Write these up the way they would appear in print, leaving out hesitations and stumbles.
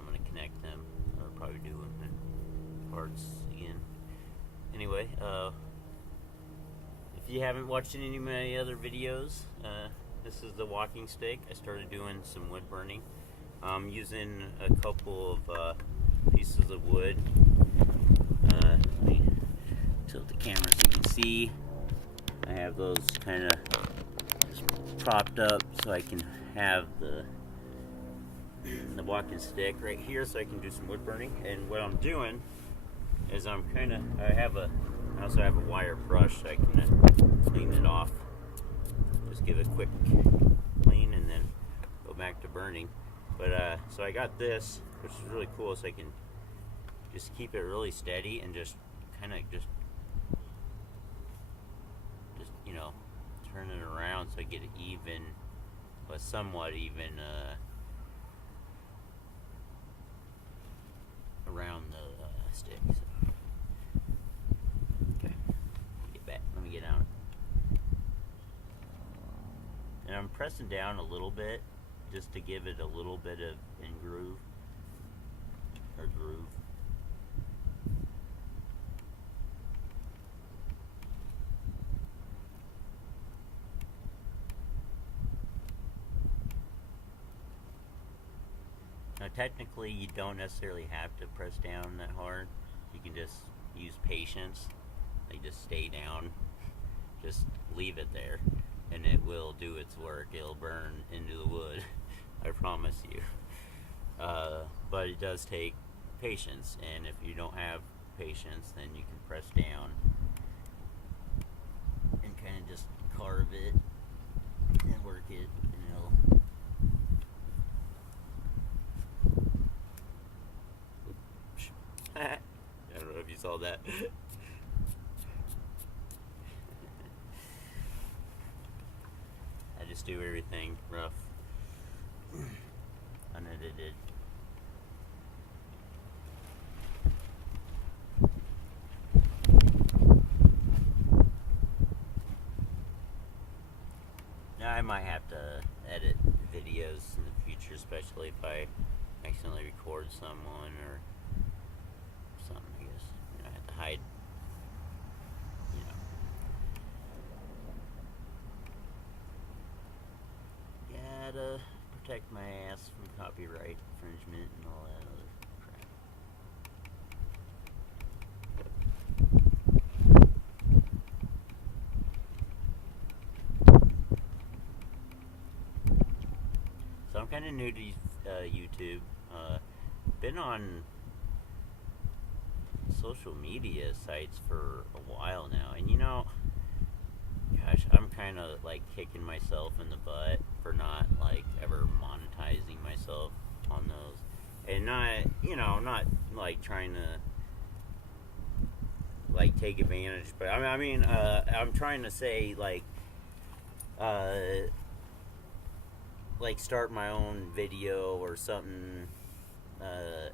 I'm going to connect them, or probably do them in parts again. Anyway, if you haven't watched any of my other videos, this is the walking stick. I started doing some wood burning. I'm using a couple of pieces of wood. Let me tilt the camera so you can see. I have those kind of just propped up so I can have the walking stick right here so I can do some wood burning. And what I'm doing is I also have a wire brush so I can clean it off. Just give it a quick clean and then go back to burning. But so I got this, which is really cool, so I can just keep it really steady and just kind of just you know, turn it around so I get it even, but somewhat even around the stick. So. Okay, get back. Let me get down. And I'm pressing down a little bit just to give it a little bit of groove. Now technically you don't necessarily have to press down that hard. You can just use patience. Like just stay down. Just leave it there and it will do its work. It'll burn into the wood. I promise you. But it does take patience, and if you don't have patience, then you can press down and kind of just carve it and work it, and it'll. I don't know if you saw that. I just do everything rough, unedited. Now I might have to edit videos in the future, especially if I accidentally record someone or something. I guess I have to hide. To protect my ass from copyright infringement and all that other crap. So I'm kind of new to YouTube. Been on social media sites for a while now, and gosh, I'm kind of like kicking myself in the butt for not like ever monetizing myself on those, and not like trying to like take advantage, but I'm trying to say like start my own video or something, or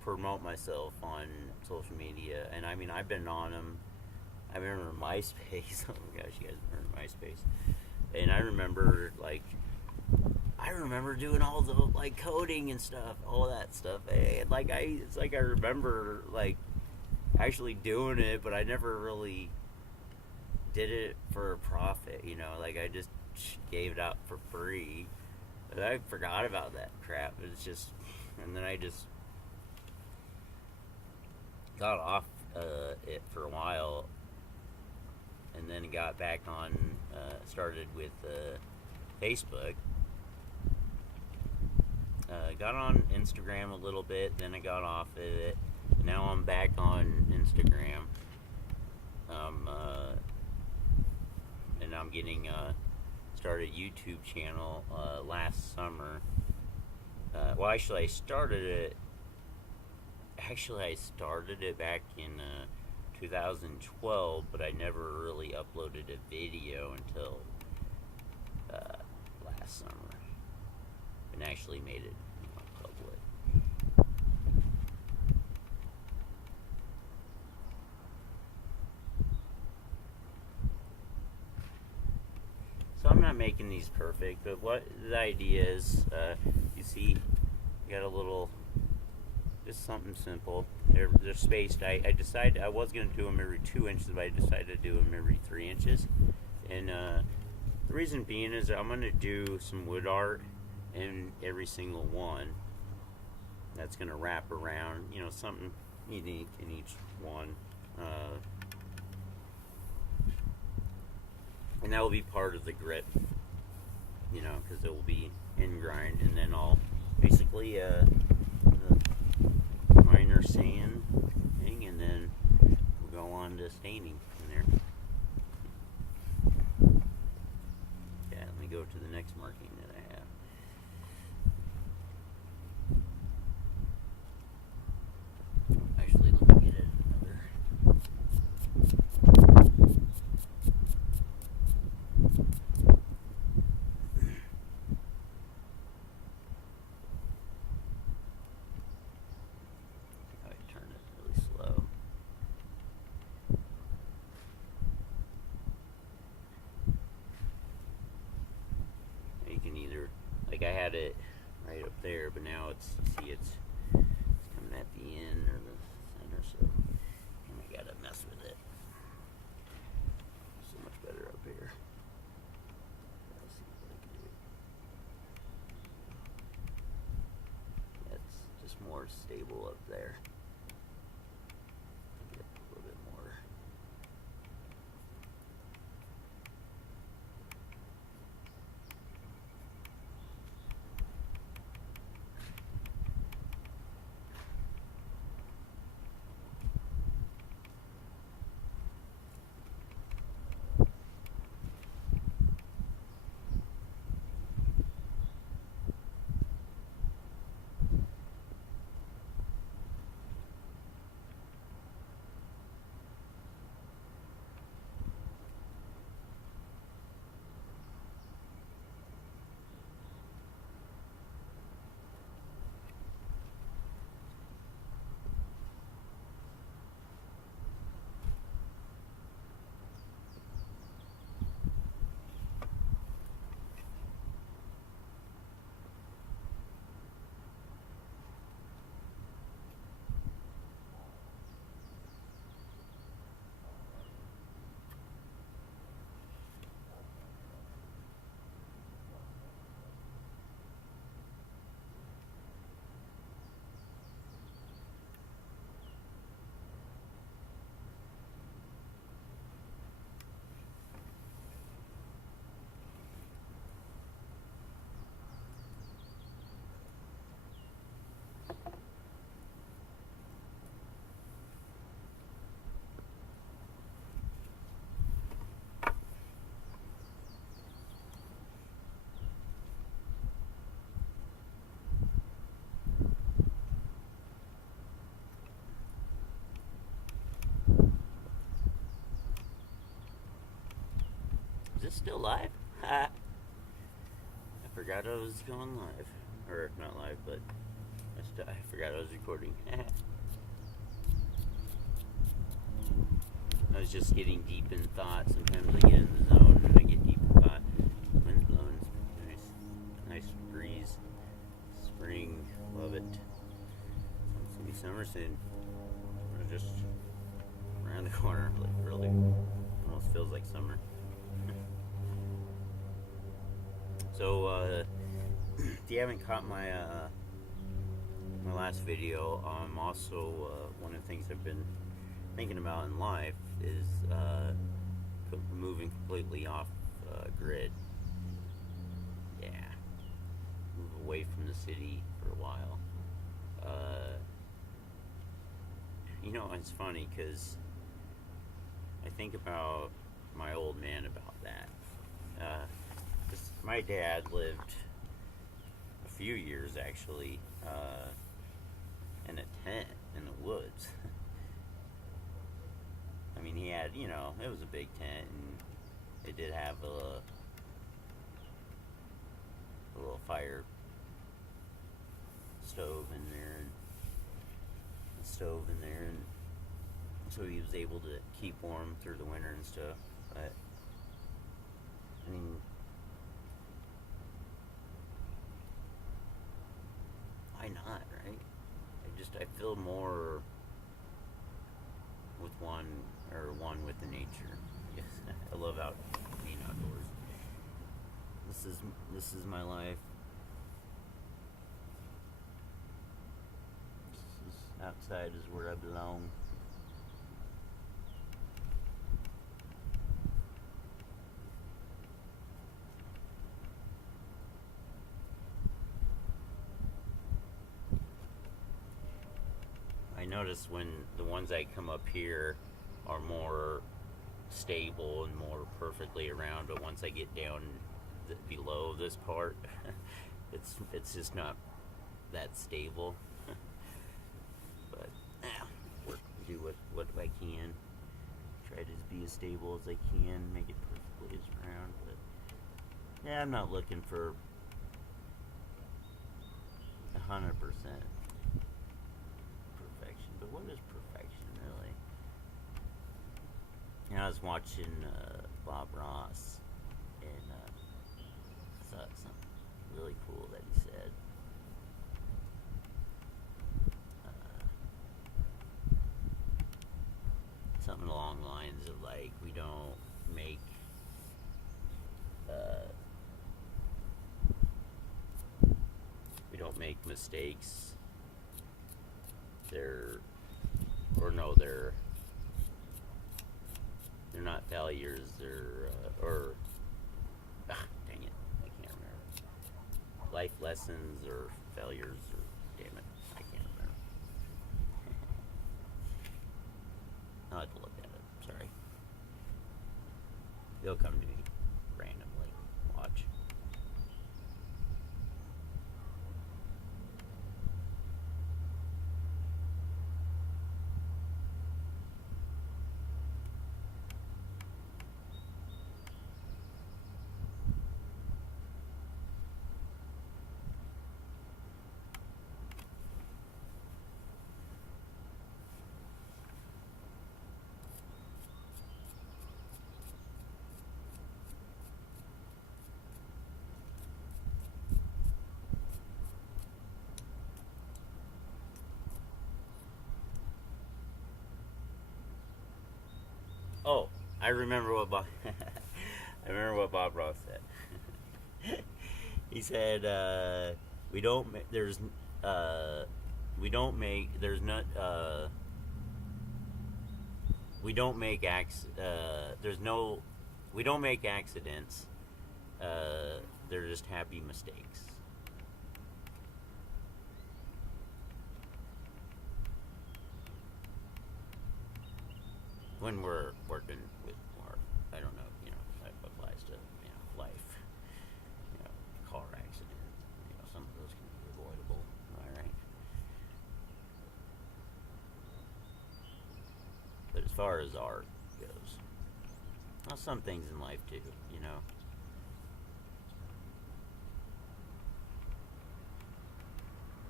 promote myself on social media. And I've been on them. I remember MySpace. Oh my gosh, you guys remember MySpace? And I remember doing all the like coding and stuff, all that stuff. And it's like I remember like actually doing it, but I never really did it for a profit. Like I just gave it out for free. But I forgot about that crap. It's just, and then I just got off it for a while. And then got back on, started with Facebook. Got on Instagram a little bit, then I got off of it. Now I'm back on Instagram. And I'm getting started a YouTube channel last summer. Well, actually, I started it back in 2012, but I never really uploaded a video until last summer, and actually made it public. So I'm not making these perfect, but what the idea is, you see, you got a little just something simple. They're spaced. I decided I was going to do them every 2 inches, but I decided to do them every 3 inches. And the reason being is I'm going to do some wood art in every single one. That's going to wrap around, you know, something unique in each one. And that will be part of the grit, you know, because it will be in grind, and then I'll basically minor sand thing, and then we'll go on to staining in there. Yeah, let me go to the next marking that I have. Actually, let me get it another. I turn it really slow. You can either, like I had it right up there, but now it's, see, it's coming at the end or the center, so I gotta mess with it. So much better up here. Let's see what I can do. That's just more stable up there. Get a little bit more. Is this still live? I forgot I was going live. Or, not live, but I forgot I was recording. I was just getting deep in thought. Sometimes I get in the zone and I get deep in thought. Wind's blowing. Nice breeze. Spring. Love it. It's gonna be summer soon. We're just around the corner. Like, really. Almost feels like summer. So, if you haven't caught my my last video, also one of the things I've been thinking about in life is moving completely off grid. Yeah, move away from the city for a while. You know, it's funny because I think about my old man about that. My dad lived a few years actually in a tent in the woods. I mean, he had, you know, it was a big tent, and it did have a little fire stove in there, and a stove in there, and so he was able to keep warm through the winter and stuff. But I mean, why not, right? I I feel more with one with the nature. Yes, I love being outdoors. This is my life. Outside is where I belong. I notice when the ones that come up here are more stable and more perfectly around, but once I get down below this part, it's just not that stable. But do what I can. Try to be as stable as I can, make it perfectly as round. But yeah, I'm not looking for 100% perfection. But what is perfection really? You know, I was watching Bob Ross, and I saw something really cool that he said. Something along the lines of like, we don't make mistakes. They're not failures. Dang it, I can't remember. Life lessons or failures, or damn it, I can't remember. I'll have to look at it. Sorry. They'll come to me randomly. Watch. Oh, I remember what Bob. I remember what Bob Ross said. He said, "We don't. There's. We don't make. There's not. We don't make There's no. We don't make accidents. They're just happy mistakes." When we're working with more, I don't know, that applies to, life, car accident, some of those can be avoidable, alright? But as far as art goes, well, some things in life too,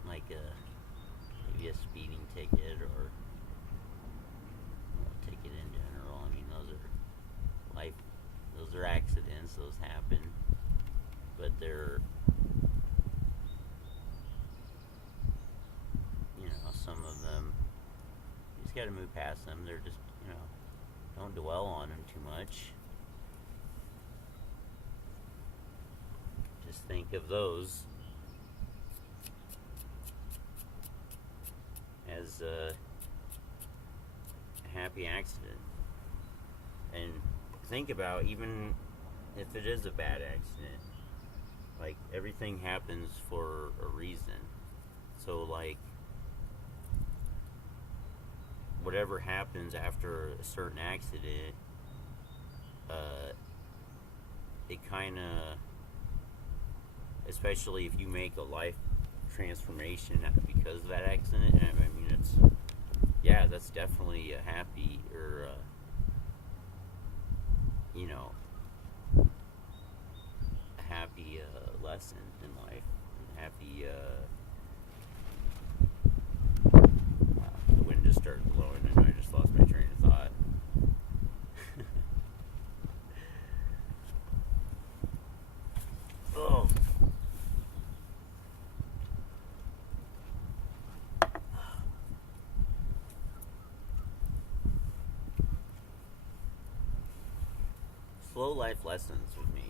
like maybe a speeding ticket or ticket in general. I mean, those are accidents, those happen, but they're, some of them, you just gotta move past them. They're just, don't dwell on them too much. Just think of those as a happy accident, and think about, even if it is a bad accident, like, everything happens for a reason. So, like, whatever happens after a certain accident, it kind of, especially if you make a life transformation because of that accident, I mean, that's definitely a happy, or a happy lesson in life, happy. Wow, the wind just started blowing, and I just lost my train of thought. Oh. Slow life lessons with me.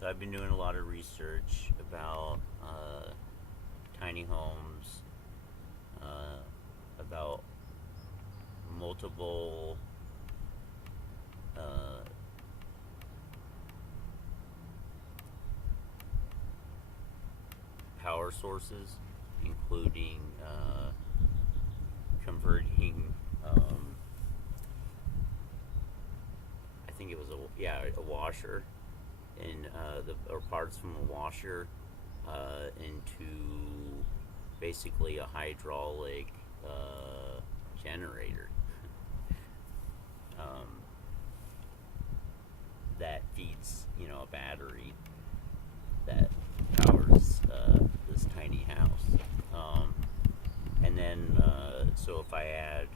So I've been doing a lot of research about tiny homes, about multiple uh, power sources, including converting. I think it was a washer, and or parts from a washer into basically a hydraulic generator um, that feeds a battery that powers this tiny house. And then so if I add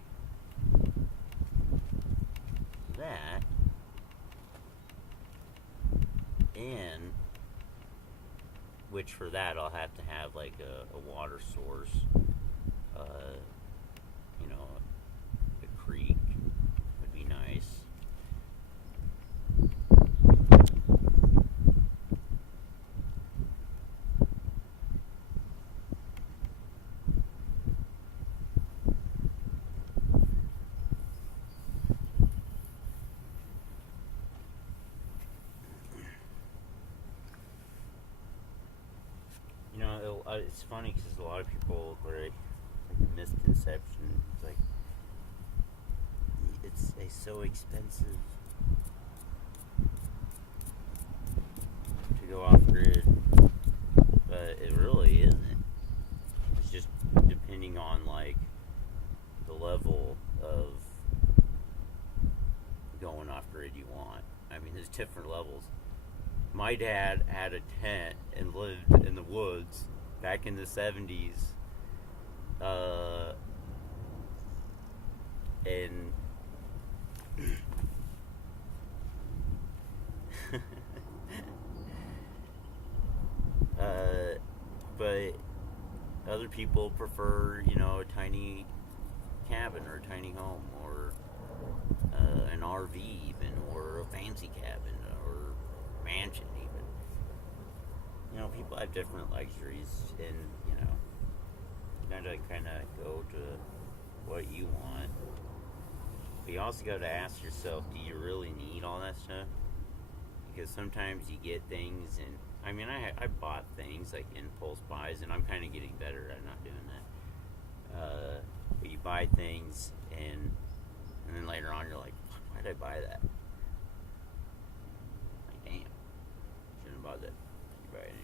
that in, which for that I'll have to have like a water source, uh, a creek would be nice. It's funny because a lot of people like a misconception. It's like it's so expensive to go off grid, but it really isn't. It's just depending on like the level of going off grid you want. I mean, there's different levels. My dad had a tent and lived in the woods back in the 70s. And but other people prefer, a tiny cabin or a tiny home or an RV even, or a fancy cabin or mansion even. People have different luxuries, and you gotta kind of go to what you want. But you also gotta ask yourself, do you really need all that stuff? Because sometimes you get things, and I mean, I bought things like impulse buys, and I'm kind of getting better at not doing that. But you buy things, and then later on you're like, why did I buy that? Like, damn, shouldn't have bought that. You buy it anyway.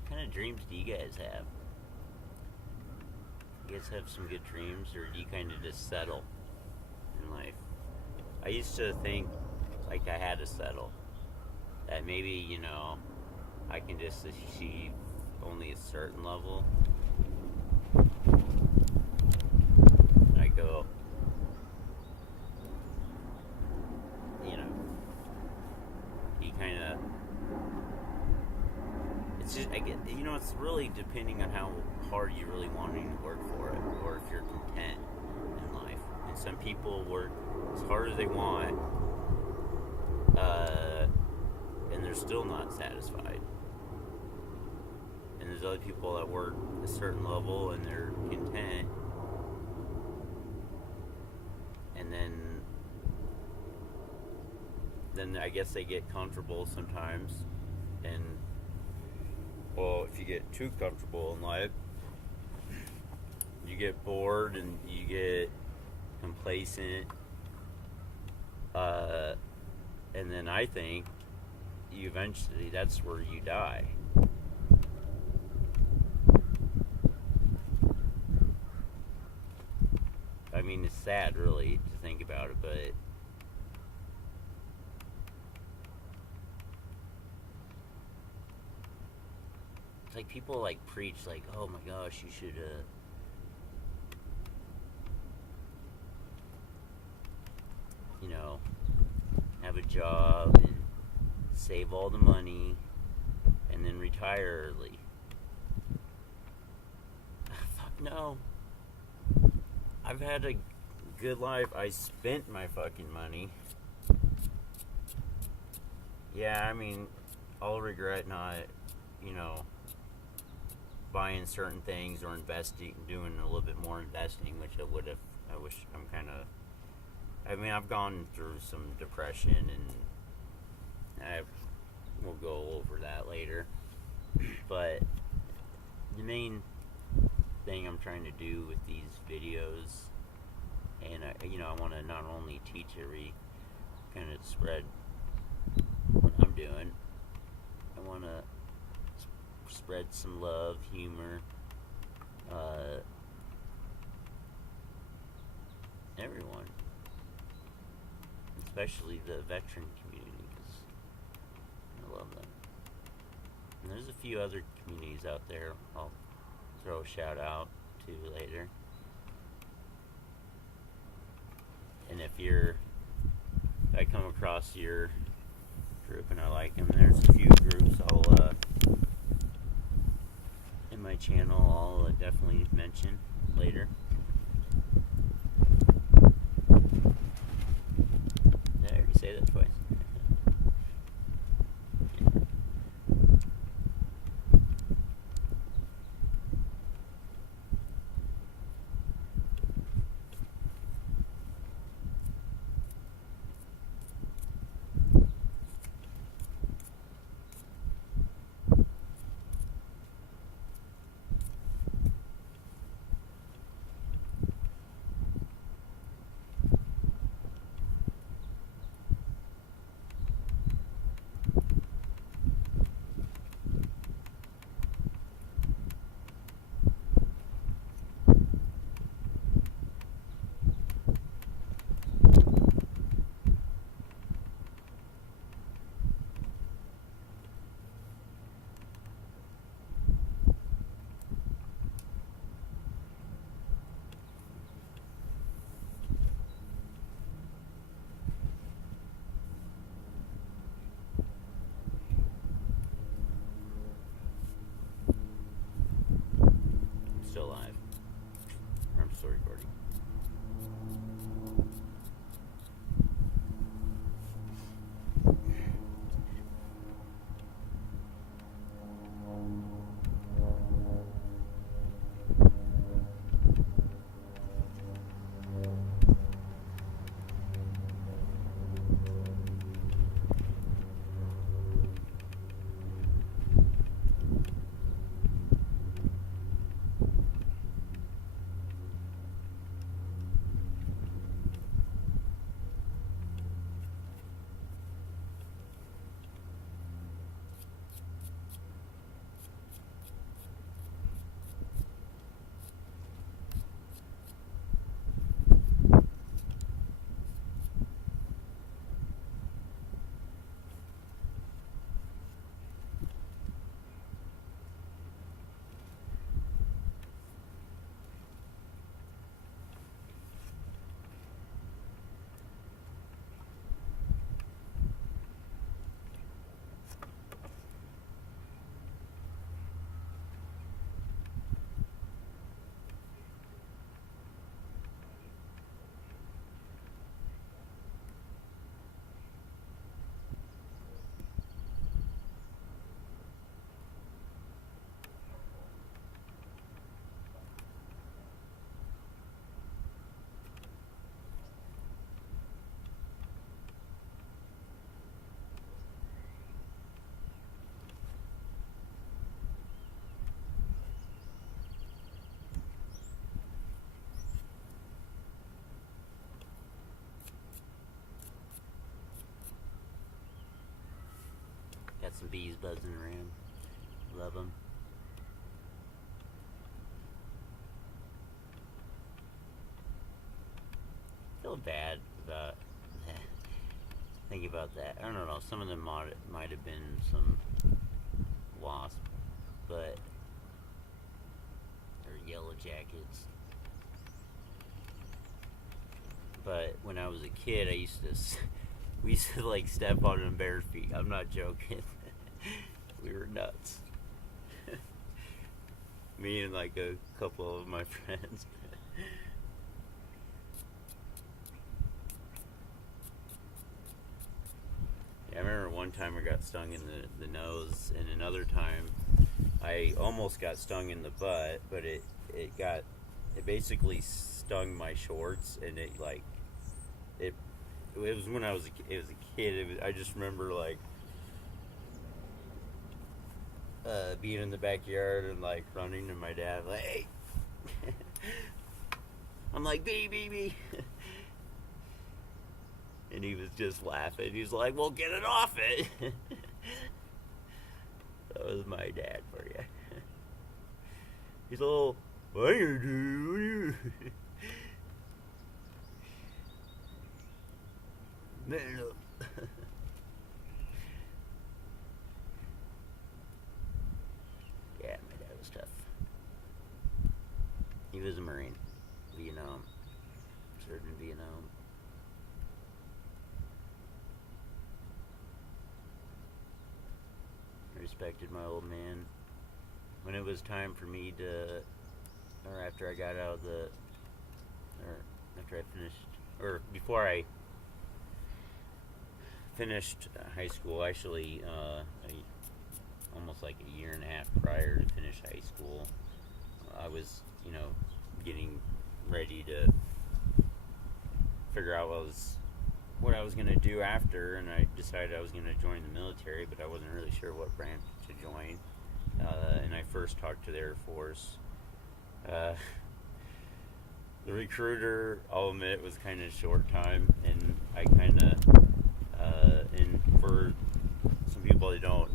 What kind of dreams do you guys have? You guys have some good dreams, or do you kind of just settle in life? I used to think like I had to settle. That maybe, I can just achieve only a certain level. kind of, it's just, I get, it's really depending on how hard you're really wanting to work for it, or if you're content in life. And some people work as hard as they want, and they're still not satisfied. And there's other people that work a certain level and they're content, and then I guess they get comfortable sometimes. And well, if you get too comfortable in life, you get bored and you get complacent, and then I think you eventually, that's where you die. I mean, it's sad really to think about it, but it's like people like preach like, oh my gosh, you should have a job and save all the money and then retire early. Fuck no. I've had a good life. I spent my fucking money. Yeah, I mean, I'll regret not, buying certain things or investing, doing a little bit more investing, which I would have. I wish I'm kind of. I mean, I've gone through some depression, and we'll go over that later. But the main thing I'm trying to do with these videos, and I want to not only teach every kind of spread what I'm doing. I want to spread some love, humor, everyone, especially the veteran community, because I love them. And there's a few other communities out there I'll throw a shout out to later. And if I come across your group and I like them, there's a few groups in my channel I'll definitely mention later. Did I already say that twice? Got some bees buzzing around. Love them. Feel bad about think about that. I don't know. Some of them might have been some wasps, but they're yellow jackets. But when I was a kid, we used to like step on them bare feet. I'm not joking. We were nuts. Me and like a couple of my friends. I remember one time I got stung in the nose, and another time I almost got stung in the butt, but it basically stung my shorts, and it was when I was a kid. I just remember like being in the backyard and like running to my dad like, hey. I'm like, bee. And he was just laughing. He's like, well, get it off it. That was my dad for you. He's all, what are you doing? Man up. Yeah, my dad was tough. He was a Marine. Vietnam. Served in Vietnam. Respected my old man. When it was time for me to, or after I got out of the, or after I finished, or before I finished high school, actually, almost like a year and a half prior to finish high school, I was, getting ready to figure out what I was going to do after, and I decided I was going to join the military, but I wasn't really sure what branch to join. And I first talked to the Air Force. The recruiter, I'll admit, was kind of short time, and I kind of, and for some people that don't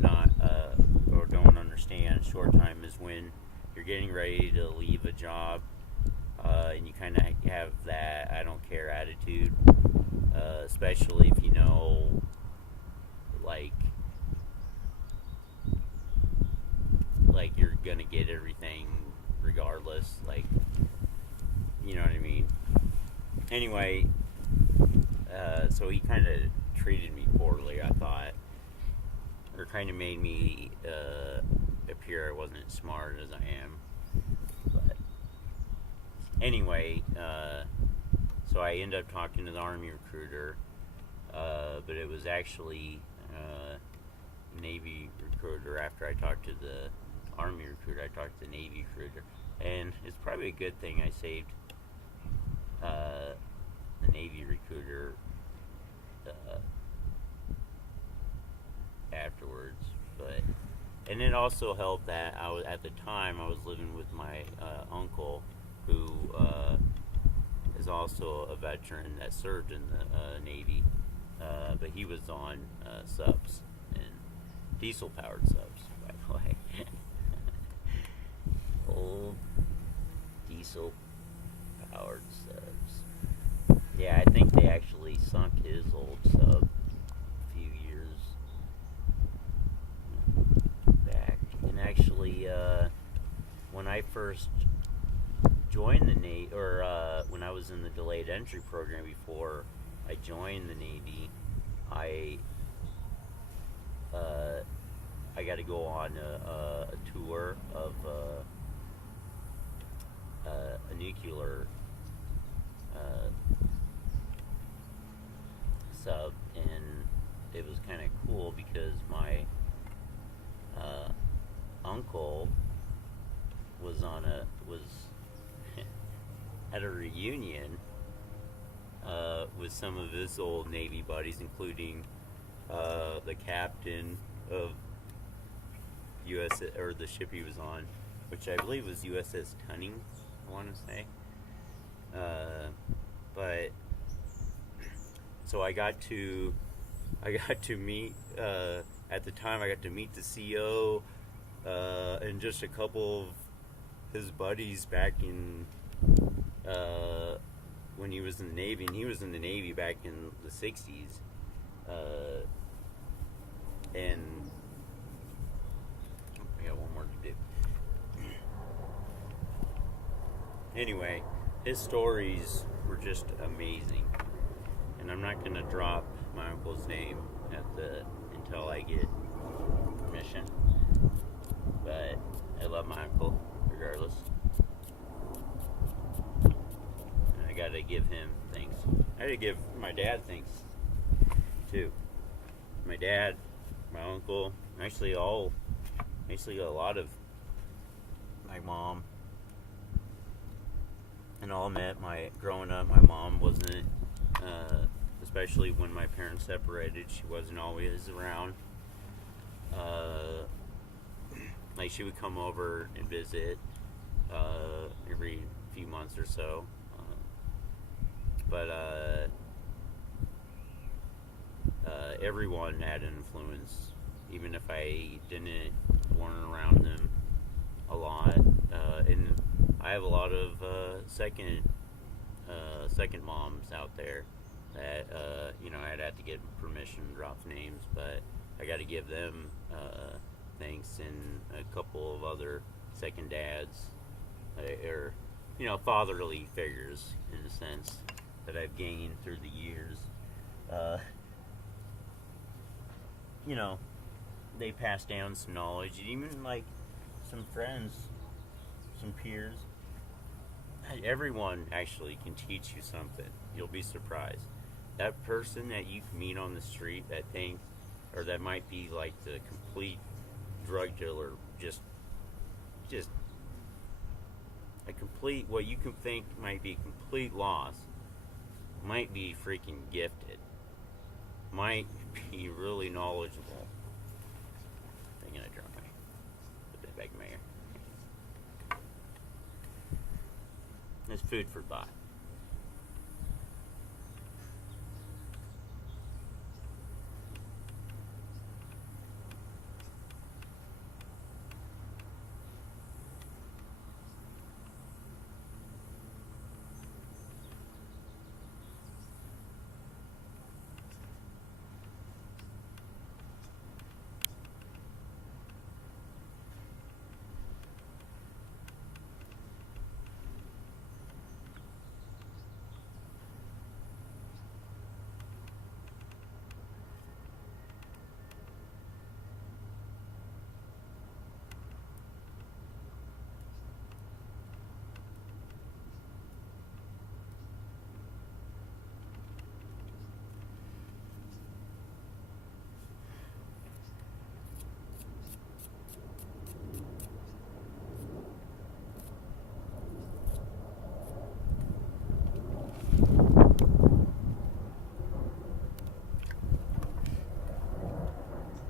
understand, short time is when you're getting ready to leave a job, and you kind of have that I don't care attitude. Especially if like you're gonna get everything regardless, you know what I mean. Anyway, so he kind of treated me poorly, I thought, or kind of made me appear I wasn't as smart as I am. But anyway, so I ended up talking to the Army recruiter, but it was actually Navy recruiter. After I talked to the Army recruiter, I talked to the Navy recruiter, and it's probably a good thing I saved the Navy recruiter afterwards. And it also helped that at the time I was living with my uncle, who is also a veteran that served in the Navy, but he was on subs, and diesel-powered subs, by the way. Old diesel-powered subs. Yeah, I think they actually sunk his old sub a few years back. And actually, when I first joined the Navy, or when I was in the delayed entry program before I joined the Navy, I got to go on a tour of a nuclear sub, and it was kind of cool because my uncle was at a reunion with some of his old Navy buddies, including the captain of the ship he was on, which I believe was USS Cunning, I want to say. But so I got to I got to meet, at the time, I got to meet the CEO and just a couple of his buddies back in when he was in the Navy, and he was in the Navy back in the 60s. And I got one more to do. Anyway, his stories were just amazing. And I'm not going to drop my uncle's name until I get permission. But I love my uncle, regardless. And I got to give him thanks. I had to give my dad thanks, too. My dad, my uncle, actually a lot of my mom. And all met growing up. My mom wasn't, especially when my parents separated, she wasn't always around. Like she would come over and visit every few months or so. But everyone had an influence, even if I weren't around them a lot. And I have a lot of second moms out there that I'd have to get permission to drop names, but I got to give them thanks, and a couple of other second dads, or fatherly figures in a sense that I've gained through the years. They pass down some knowledge, and even like some friends, some peers. Everyone actually can teach you something. You'll be surprised. That person that you meet on the street that might be like the complete drug dealer, just a complete, what you can think might be a complete loss, might be freaking gifted, might be really knowledgeable. I'm gonna drop put that back in my ear. It's food for thought.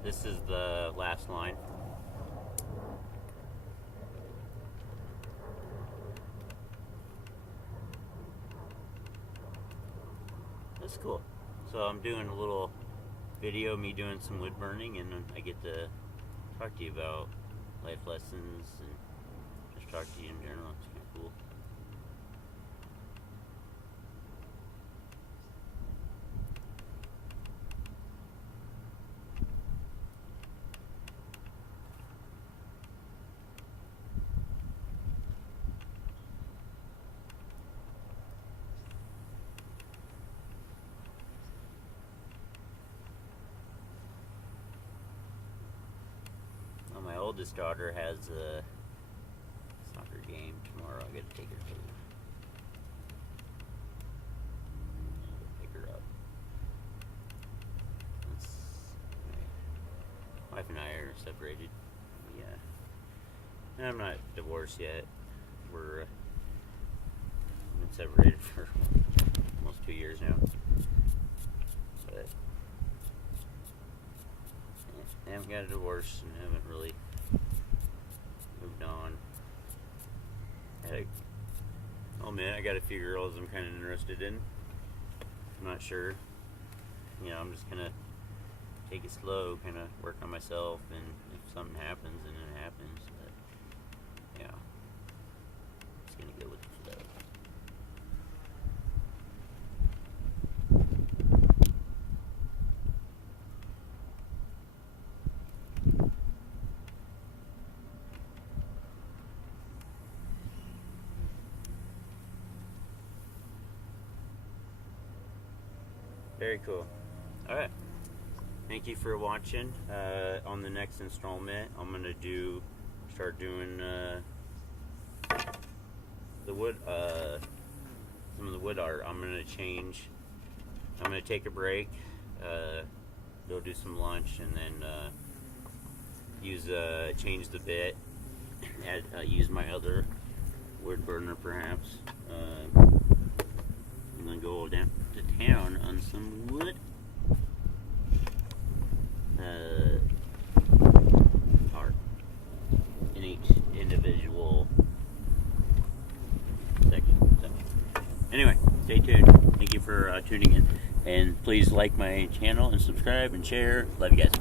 This is the last line. That's cool. So I'm doing a little video of me doing some wood burning, and I get to talk to you about life lessons and just talk to you in general. It's kind of cool. My oldest daughter has a soccer game tomorrow. I gotta take her to. Pick her up. My wife and I are separated. Yeah, and I'm not divorced yet. We've been separated for almost 2 years now. But I haven't got a divorce and haven't really moved on. I'll admit, I got a few girls I'm kind of interested in. I'm not sure. I'm just kind of take it slow, kind of work on myself, and if something happens, then it happens. But yeah, just gonna go with the flow. Very cool. All right. Thank you for watching. On the next installment, I'm gonna start doing the wood, some of the wood art. I'm gonna take a break, go do some lunch, and then change the bit. Use my other wood burner, perhaps. I'm gonna go down to town on some wood. Art in each individual section. So, anyway, stay tuned. Thank you for tuning in, and please like my channel and subscribe and share. Love you guys.